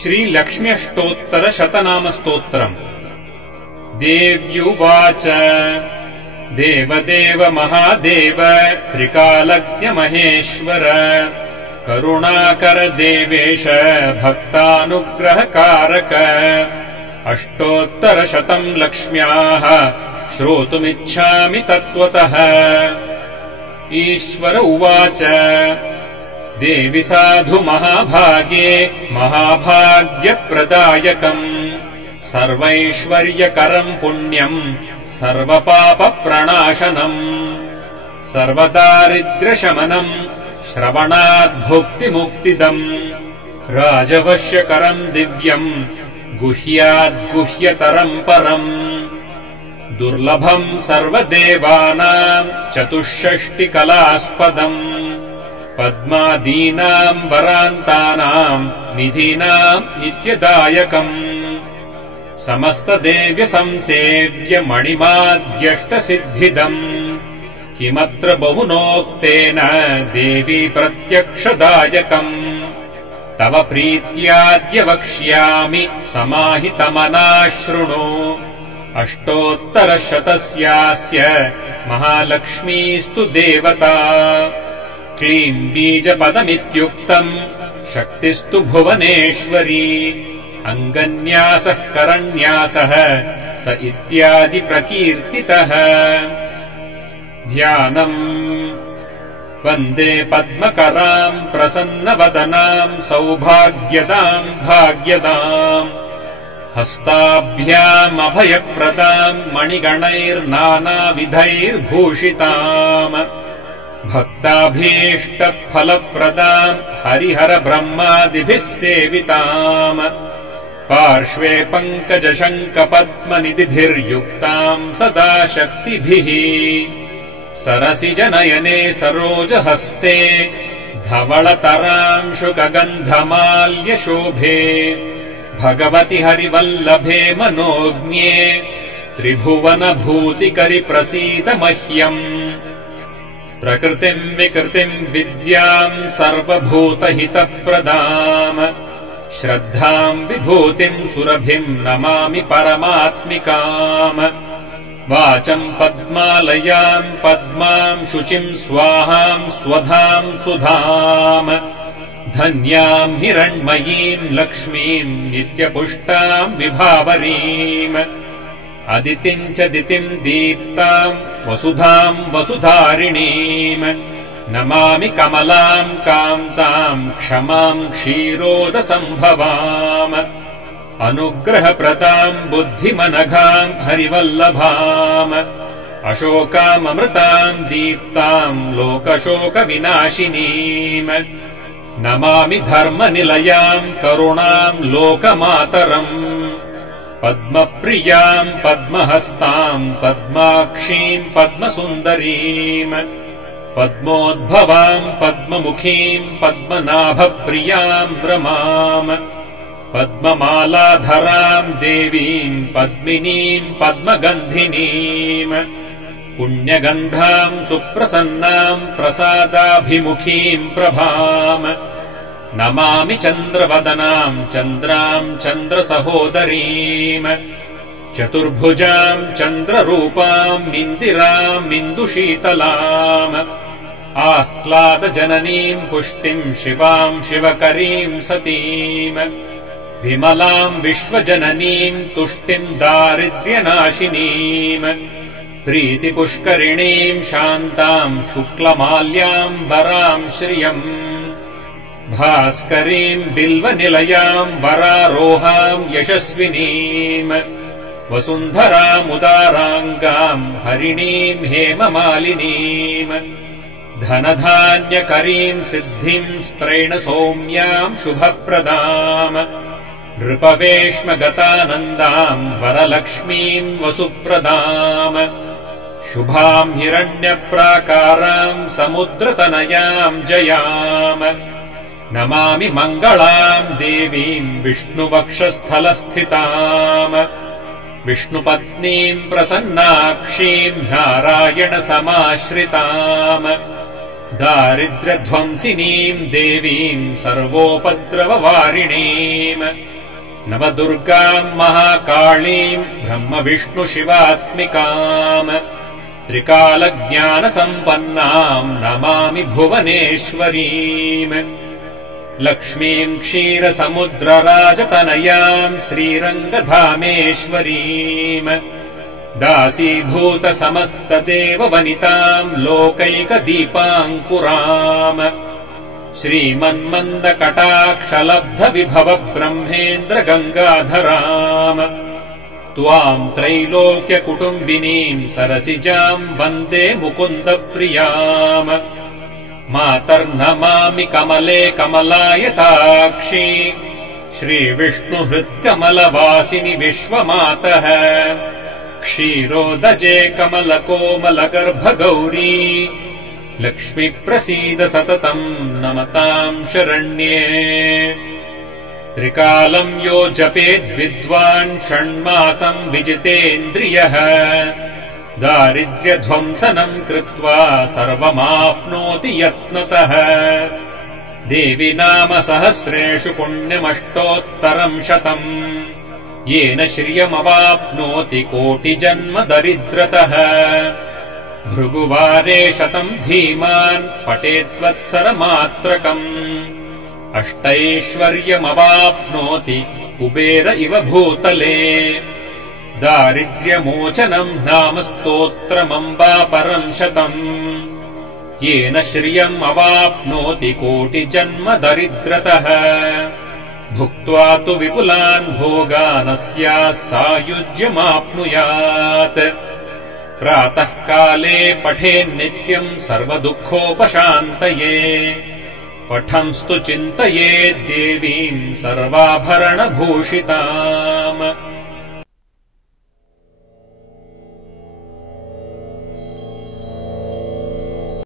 श्रीलक्ष्म्यष्टोत्तरशतनामस्तोत्रम्। देव्युवाच देवदेव महादेव त्रिकालज्ञमहेश्वर करुणाकर देवेश भक्तानुग्रहकारक अष्टोत्तरशतम् लक्ष्म्याः श्रोतुमिच्छामि तत्त्वतः। ईश्वर उवाच देवि साधु महाभागे महाभाग्यप्रदायकम् सर्वैश्वर्यकरम् पुण्यम् सर्वपापप्रणाशनम् सर्वदारिद्र्यशमनम् श्रवणाद्भुक्तिमुक्तिदम् राजवश्यकरम् दिव्यम् गुह्याद्गुह्यतरम् परम् दुर्लभम् सर्वदेवानाम् चतुष्षष्टिकलास्पदम् पद्मादीनाम् वरान्तानाम् निधीनाम् नित्यदायकम् समस्तदेव्यसंसेव्य मणिमाद्यष्टसिद्धिदम् किमत्र बहुनोक्तेन देवी प्रत्यक्षदायकम् तव प्रीत्याद्य वक्ष्यामि समाहितमनाः शृणु। अष्टोत्तरशतस्यास्य महालक्ष्मीस्तु देवता क्लीम् बीजपदमित्युक्तम् शक्तिस्तु भुवनेश्वरी अङ्गन्यासः करन्यासः स इत्यादि प्रकीर्तितः। ध्यानम् वन्दे पद्मकराम् प्रसन्नवदनाम् सौभाग्यदाम् भाग्यदाम् हस्ताभ्यामभयप्रदाम् मणिगणैर्नानाविधैर्भूषिताम् भक्ताभीष्टफलप्रदाम् हरिहरब्रह्मादिभिः सेविताम् पार्श्वे पङ्कजशङ्खपद्मनिधिभिर्युक्ताम् सदा शक्तिभिः सरसिजनयने सरोजहस्ते धवलतरांशुकगन्धमाल्यशोभे भगवति हरिवल्लभे मनोज्ञे त्रिभुवनभूतिकरि प्रसीद मह्यम्। प्रकृतिम् विकृतिम् विद्याम् सर्वभूतहितप्रदाम् श्रद्धाम् विभूतिम् सुरभिम् नमामि परमात्मिकाम्। वाचम् पद्मालयाम् पद्माम् शुचिम् स्वाहाम् स्वधाम् सुधाम् धन्याम् हिरण्मयीम् लक्ष्मीम् नित्यपुष्टाम् विभावरीम् अदितिम् च दितिम् दीप्ताम् वसुधाम् वसुधारिणीम् नमामि कमलाम् कान्ताम् क्षमाम् क्षीरोदसम्भवाम् अनुग्रहप्रदाम् बुद्धिमनघाम् हरिवल्लभाम् अशोकाममृताम् दीप्ताम् लोकशोकविनाशिनीम् नमामि धर्मनिलयाम् करुणाम् लोकमातरम् पद्मप्रियाम् पद्महस्ताम् पद्माक्षीम् पद्मसुन्दरीम् पद्मोद्भवाम् पद्ममुखीम् पद्मनाभप्रियाम् रमाम् पद्ममालाधराम् देवीम् पद्मिनीम् पद्मगन्धिनीम् पुण्यगन्धाम् सुप्रसन्नाम् प्रसादाभिमुखीम् प्रभाम् नमामि चन्द्रवदनाम् चन्द्राम् चन्द्रसहोदरीम् चतुर्भुजाम् चन्द्ररूपाम् इन्दिराम् इन्दुशीतलाम् आह्लादजननीम् पुष्टिम् शिवाम् शिवकरीम् सतीम् विमलाम् विश्वजननीम् तुष्टिम् दारिद्र्यनाशिनीम् प्रीतिपुष्करिणीम् शान्ताम् शुक्लमाल्याम् वराम् श्रियम् भास्करीम् बिल्वनिलयाम् वरारोहाम् यशस्विनीम् वसुन्धरामुदाराङ्गाम् हरिणीम् हेममालिनीम् धनधान्यकरीम् सिद्धिम् स्त्रैणसौम्याम् शुभप्रदाम् नृपवेश्मगतानन्दाम् वरलक्ष्मीम् वसुप्रदाम् शुभाम् हिरण्यप्राकाराम् समुद्रतनयाम् जयाम् नमामि मङ्गलाम् देवीम् विष्णुवक्षस्थलस्थिताम् विष्णुपत्नीम् प्रसन्नाक्षीम् नारायणसमाश्रिताम् दारिद्र्यध्वंसिनीम् देवीम् सर्वोपद्रववारिणीम् नवदुर्गाम् महाकाळीम् ब्रह्मविष्णुशिवात्मिकाम् त्रिकालज्ञानसम्पन्नाम् नमामि भुवनेश्वरीम् लक्ष्मीम् क्षीरसमुद्रराजतनयाम् श्रीरङ्गधामेश्वरीम् दासीभूतसमस्तदेववनिताम् लोकैकदीपाङ्कुराम् श्रीमन्मन्दकटाक्षलब्धविभव ब्रह्मेन्द्रगङ्गाधराम् त्वाम् त्रैलोक्यकुटुम्बिनीम् सरसिजाम् वन्दे मुकुन्दप्रियाम् मातर्नमामि कमले कमलायताक्षी श्रीविष्णुहृत्कमलवासिनि विश्वमातः क्षीरोदजे कमलकोमलगर्भगौरी लक्ष्मीप्रसीद सततम् नमताम् शरण्ये त्रिकालम् यो जपेद्विद्वान् षण्मासम् विजितेन्द्रियः दारिद्र्यध्वंसनम् कृत्वा सर्वमाप्नोति यत्नतः देवि नाम सहस्रेषु पुण्यमष्टोत्तरम् शतम् येन श्रियमवाप्नोति कोटिजन्म दरिद्रतः भृगुवारे शतम् धीमान् पठेद्वत्सरमात्रकम् अष्टैश्वर्यमवाप्नोति कुबेर इव भूतले दारिद्र्यमोचनम् नाम स्तोत्रमम्बापरम् शतम् येन श्रियम् अवाप्नोति कोटिजन्म दरिद्रतः भुक्त्वा तु विपुलान् भोगानस्याः सायुज्यमाप्नुयात् प्रातःकाले पठेन्नित्यम् सर्वदुःखोपशान्तये पठंस्तु चिन्तयेद्देवीम् सर्वाभरणभूषिताम्